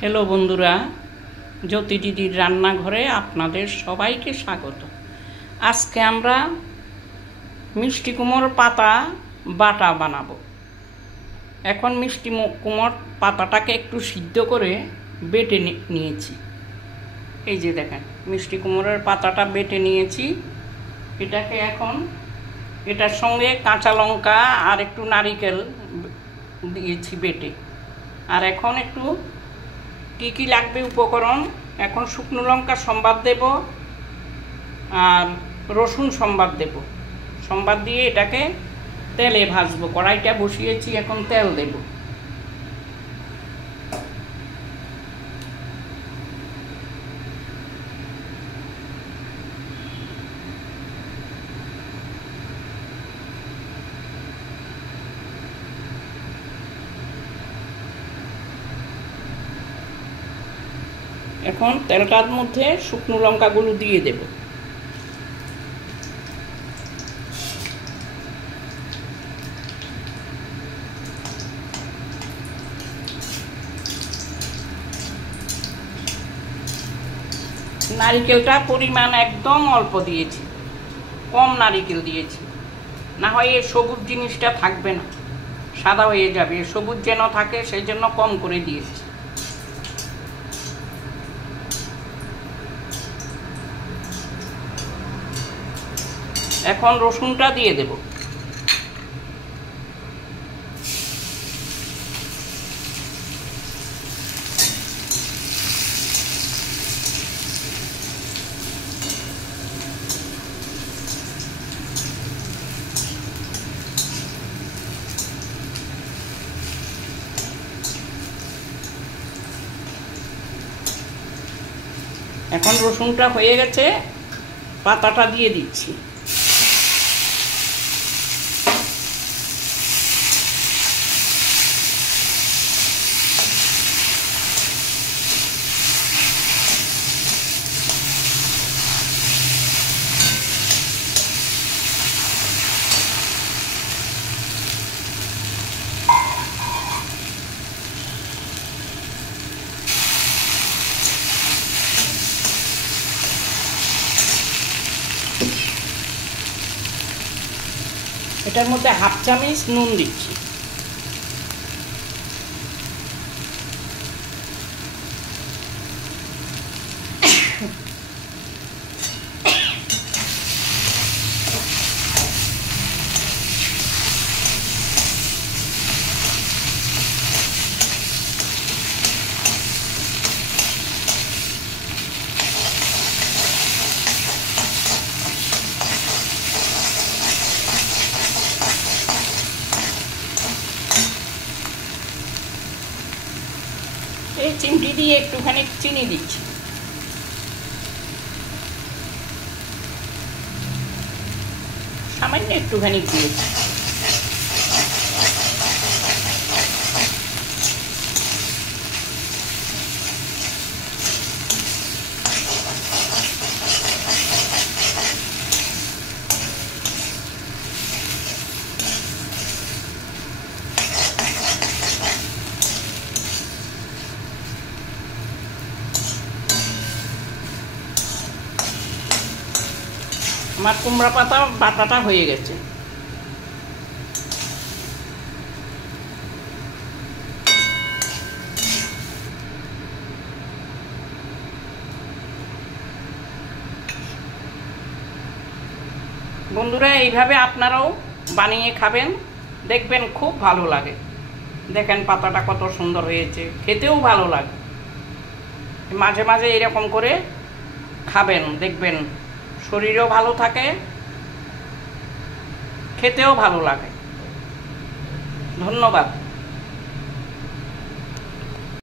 Hello বন্ধুরা, জ্যোতি দিদির রান্নাঘরে আপনাদের সবাইকে স্বাগত। আজকে আমরা মিষ্টি কুমড়োর পাতা বাটা বানাবো। এখন মিষ্টি কুমড়োর পাতাটাকে একটু সিদ্ধ করে বেটে নিয়েছি। এই যে দেখেন, মিষ্টি কুমড়োর পাতাটা বেটে নিয়েছি। এটাকে এখন এটার সঙ্গে কাঁচা লঙ্কা আর একটু নারিকেল দিয়েছি বেটে। আর এখন একটু কী কী লাগবে উপকরণ, এখন শুকনো লঙ্কা সম্বাদ দেব আর রসুন সম্বাদ দেব। সম্বাদ দিয়ে এটাকে তেলে ভাজবো। কড়াইটা বসিয়েছি, এখন তেল দেব। এখন তেলটার মধ্যে শুকনো লঙ্কাগুলো দিয়ে দেব। নারিকেলটা পরিমাণ একদম অল্প দিয়েছি, কম নারিকেল দিয়েছি, না হয় এই সবুজ জিনিসটা থাকবে না, সাদা হয়ে যাবে। সবুজ যেন থাকে সেই জন্য কম করে দিয়েছি। এখন রসুনটা দিয়ে দেব। এখন রসুনটা হয়ে গেছে, পাতাটা দিয়ে দিচ্ছি। এটার মধ্যে হাফ চামচ নুন দিচ্ছি। এই চিমটি দিয়ে একটুখানি চিনি দিচ্ছি। সামান্য একটুখানি দিয়েছি। আমার কুমড়া পাতা বাটাটা হয়ে গেছে। বন্ধুরা, এইভাবে আপনারাও বানিয়ে খাবেন, দেখবেন খুব ভালো লাগে। দেখেন পাতাটা কত সুন্দর হয়েছে, খেতেও ভালো লাগে। মাঝে মাঝে এরকম করে খাবেন, দেখবেন শরীরও ভালো থাকে, খেতেও ভালো লাগে। ধন্যবাদ।